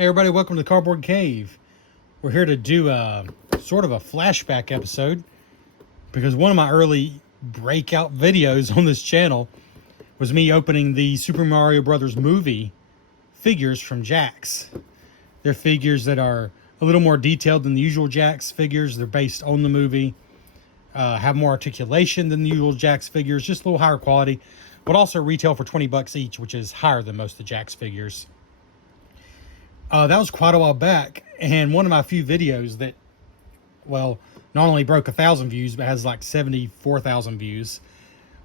Hey everybody, welcome to the Cardboard Cave. We're here to do a sort of a flashback episode because one of my early breakout videos on this channel was me opening the Super Mario Brothers movie figures from Jakks. They're figures that are a little more detailed than the usual Jakks figures. They're based on the movie, have more articulation than the usual Jakks figures, just a little higher quality, but also retail for 20 bucks each, which is higher than most of the Jakks figures. That was quite a while back, and one of my few videos that, well, not only broke 1,000 views, but has like 74,000 views,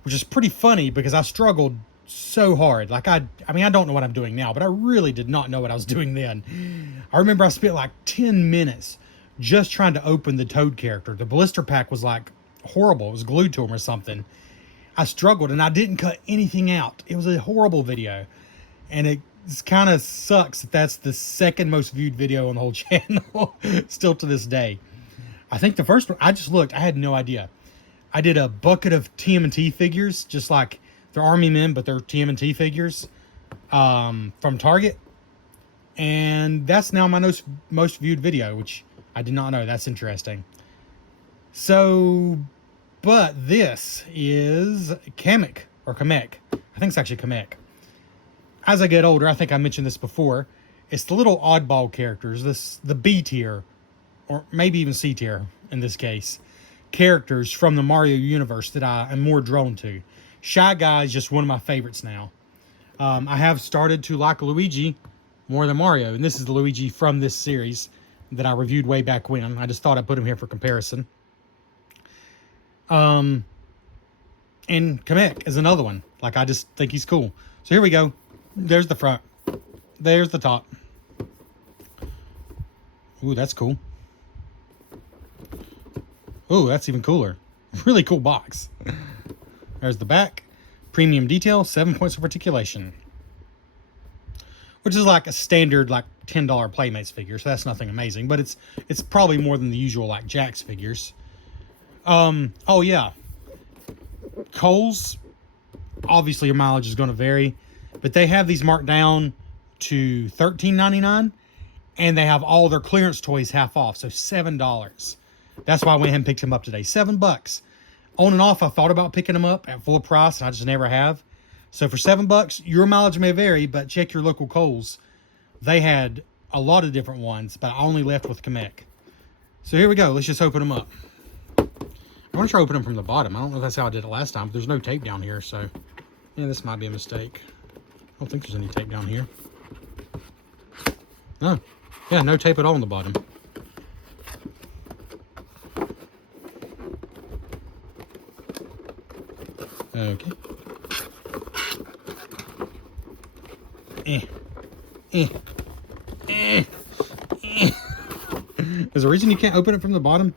which is pretty funny because I struggled so hard. Like, I mean, I don't know what I'm doing now, but I really did not know what I was doing then. I remember I spent like 10 minutes just trying to open the Toad character. The blister pack was like horrible. It was glued to him or something. I struggled, and I didn't cut anything out. It was a horrible video, and it kind of sucks that that's the second most viewed video on the whole channel still to this day. I think the first one, I just looked, I had no idea. I did a bucket of TMNT figures, just like they're army men, but they're TMNT figures from Target. And that's now my most viewed video, which I did not know. That's interesting. So, but this is Kamek, or Kamek. I think it's actually Kamek. As I get older, I think I mentioned this before, it's the little oddball characters, the B tier, or maybe even C tier in this case, characters from the Mario universe that I am more drawn to. Shy Guy is just one of my favorites now. I have started to like Luigi more than Mario, and this is the Luigi from this series that I reviewed way back when. I just thought I'd put him here for comparison. And Kamek is another one. Like, I just think he's cool. So here we go. There's the front. There's the top. Ooh, that's cool. Ooh, that's even cooler. Really cool box. There's the back. Premium detail, 7 points of articulation. Which is like a standard, like, $10 Playmates figure, so that's nothing amazing. But it's probably more than the usual, like, Jakks figures. Oh, yeah. Kohl's, obviously your mileage is going to vary. But they have these marked down to $13.99, and they have all their clearance toys half off, so $7. That's why I went ahead and picked him up today. $7. On and off, I thought about picking them up at full price, and I just never have. So for $7, your mileage may vary, but check your local Kohl's. They had a lot of different ones, but I only left with Kamek. So here we go. Let's just open them up. I'm going to try to open them from the bottom. I don't know if that's how I did it last time, but there's no tape down here, so yeah, this might be a mistake. I don't think there's any tape down here. No. Yeah, no tape at all on the bottom. Okay. Is there a reason you can't open it from the bottom?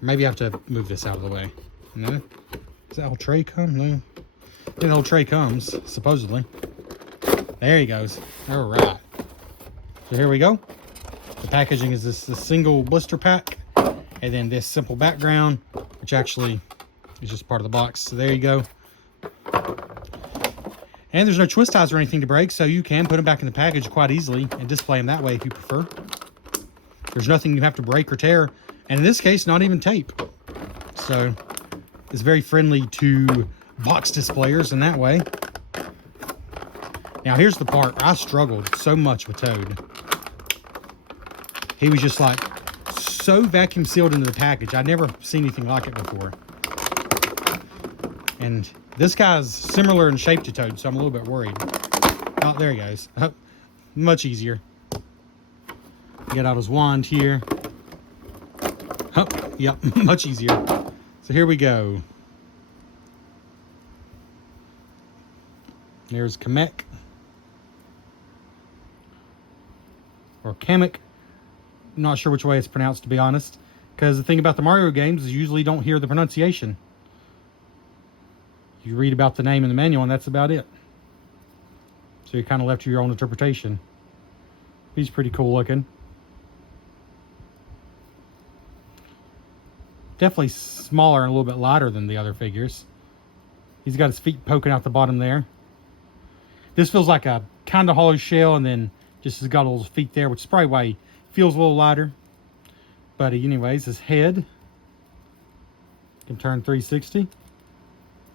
Maybe I have to move this out of the way. No? Does that whole tray come? No. Yeah, the whole tray comes, supposedly. There he goes. All right. So here we go. The packaging is this single blister pack, and then this simple background, which actually is just part of the box. So there you go. And there's no twist ties or anything to break, so you can put them back in the package quite easily and display them that way if you prefer. There's nothing you have to break or tear, and in this case, not even tape. So it's very friendly to box displayers in that way. Now, here's the part. I struggled so much with Toad. He was just like so vacuum sealed into the package. I'd never seen anything like it before. And this guy's similar in shape to Toad, so I'm a little bit worried. Oh, there he goes. Oh, much easier. Get out his wand here. Oh, yep, much easier. So here we go. There's Kamek. Or Kamek. I'm not sure which way it's pronounced, to be honest. Because the thing about the Mario games is you usually don't hear the pronunciation. You read about the name in the manual, and that's about it. So you're kind of left to your own interpretation. He's pretty cool looking. Definitely smaller and a little bit lighter than the other figures. He's got his feet poking out the bottom there. This feels like a kind of hollow shell and then Just has got a little feet there, which is probably why he feels a little lighter. But anyways, his head can turn 360.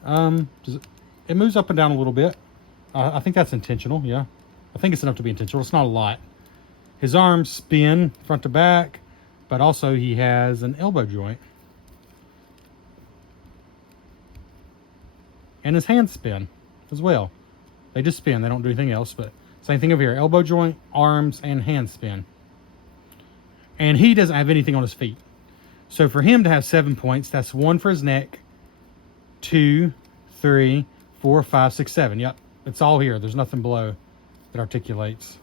It moves up and down a little bit. I think that's intentional, yeah. I think it's enough to be intentional. It's not a lot. His arms spin front to back, but also he has an elbow joint. And his hands spin as well. They just spin. They don't do anything else, but same thing over here. Elbow joint, arms, and hands spin. And he doesn't have anything on his feet. So for him to have 7 points, that's 1 for his neck, 2, 3, 4, 5, 6, 7. Yep, it's all here. There's nothing below that articulates.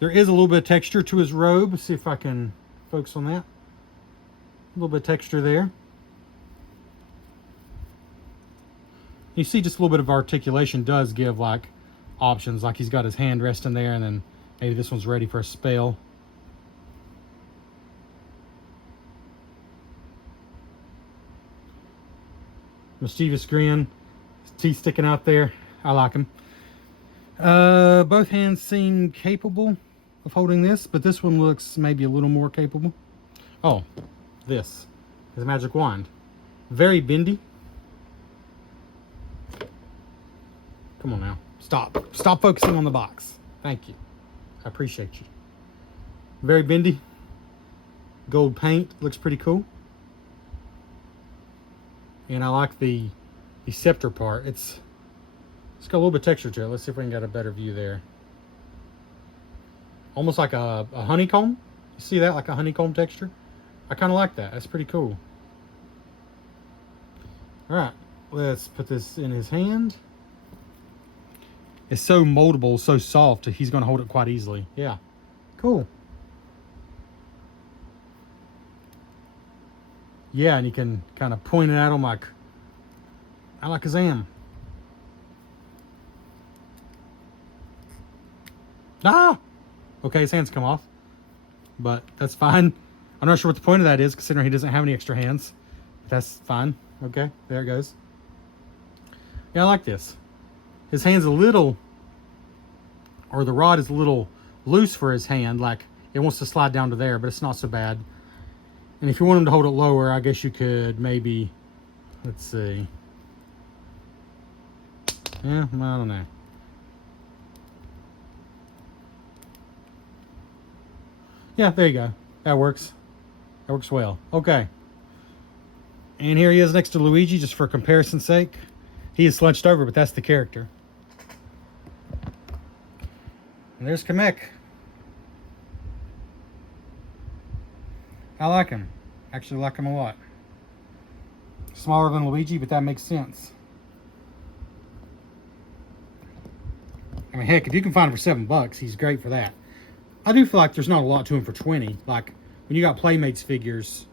There is a little bit of texture to his robe. Let's see if I can focus on that. A little bit of texture there. You see just a little bit of articulation does give like options. Like he's got his hand resting there, and then maybe this one's ready for a spell. Mischievous grin. His teeth sticking out there. I like him. Both hands seem capable of holding this, but this one looks maybe a little more capable. Oh, this is a magic wand. Very bendy. Come on now. Stop focusing on the box. Thank you. I appreciate you. Very bendy. Gold paint. Looks pretty cool. And I like the scepter part. It's got a little bit of texture to it. Let's see if we can get a better view there. Almost like a honeycomb. You see that? Like a honeycomb texture. I kind of like that. That's pretty cool. Alright. Let's put this in his hand. It's so moldable, so soft, he's going to hold it quite easily. Yeah. Cool. Yeah, and you can kind of point it at him like, I like Kazam. Ah! Okay, his hands come off. But that's fine. I'm not sure what the point of that is, considering he doesn't have any extra hands. That's fine. Okay, there it goes. Yeah, I like this. His hand's a little, or the rod is a little loose for his hand, like it wants to slide down to there, but it's not so bad. And if you want him to hold it lower, I guess you could maybe, let's see. Yeah, I don't know. Yeah, there you go. That works. That works well. Okay. And here he is next to Luigi, just for comparison's sake. He is slunched over, but that's the character. And there's Kamek. I like him. Actually like him a lot. Smaller than Luigi, but that makes sense. I mean, heck, if you can find him for $7, he's great for that. I do feel like there's not a lot to him for 20. Like, when you got Playmates figures,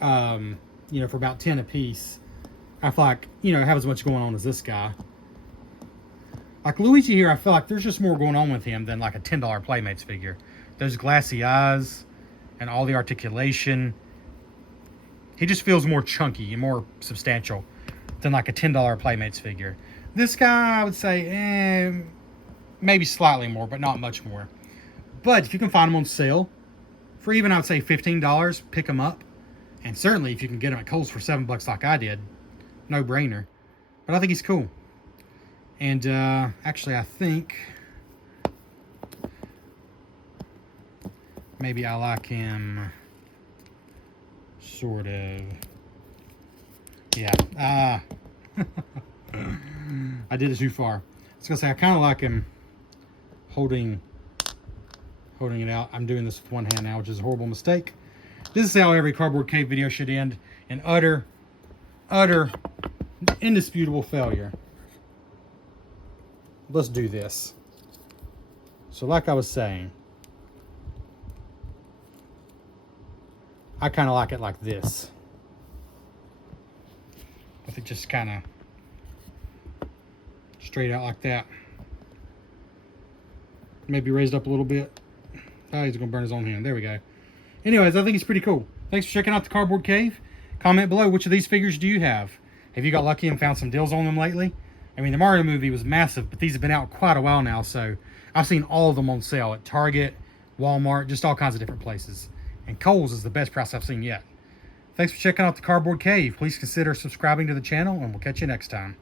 you know, for about 10 a piece, I feel like, you know, have as much going on as this guy. Like Luigi here, I feel like there's just more going on with him than like a $10 Playmates figure. Those glassy eyes and all the articulation. He just feels more chunky and more substantial than like a $10 Playmates figure. This guy, I would say, maybe slightly more, but not much more. But if you can find them on sale for even, I would say, $15, pick them up. And certainly if you can get them at Kohl's for $7 like I did, no brainer. But I think he's cool. And actually, I think maybe I like him sort of. Yeah. I did it too far. I was going to say, I kind of like him holding it out. I'm doing this with one hand now, which is a horrible mistake. This is how every Cardboard Cave video should end. An utter, indisputable failure. Let's do this. So like I was saying, I kind of like it like this. With it just kind of straight out like that. Maybe raised up a little bit. Oh, he's going to burn his own hand. There we go. Anyways, I think it's pretty cool. Thanks for checking out the Cardboard Cave. Comment below, which of these figures do you have? Have you got lucky and found some deals on them lately? I mean, the Mario movie was massive, but these have been out quite a while now, so I've seen all of them on sale at Target, Walmart, just all kinds of different places. And Kohl's is the best price I've seen yet. Thanks for checking out the Cardboard Cave. Please consider subscribing to the channel, and we'll catch you next time.